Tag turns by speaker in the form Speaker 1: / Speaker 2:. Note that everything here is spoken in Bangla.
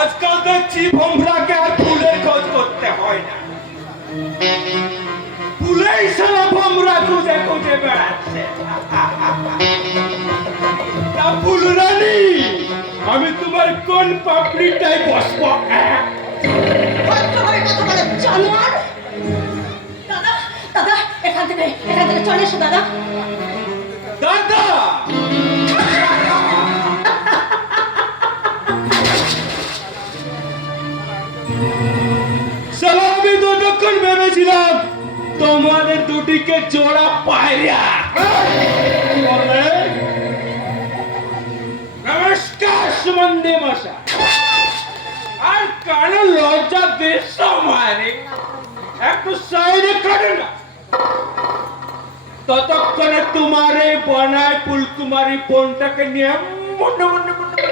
Speaker 1: আজকাল দেখছি ভোমরাকে আর ফুলের খোঁজ করতে হয় না। ফুলেই সারা ভোমরা খুঁজে খুঁজে বেড়াচ্ছে। ফুল রানী আমি তোমার কোন পাপড়িটাই বসবো?
Speaker 2: দাদা, এখান থেকে এখান থেকে চলে এসো, দাদা।
Speaker 1: সালা আমি ততক্ষণ ভেবেছিলাম, তোমাদের দুটিকে জোড়া পায়রা নমস্কার সুমন্দে মশা আর কেন লজ্জা দেশ মানে একটু সাইডে কাটে না। ততক্ষণে তোমার বনায় ফুলকুমারী বোনটাকে নিয়ে মনে মনে করে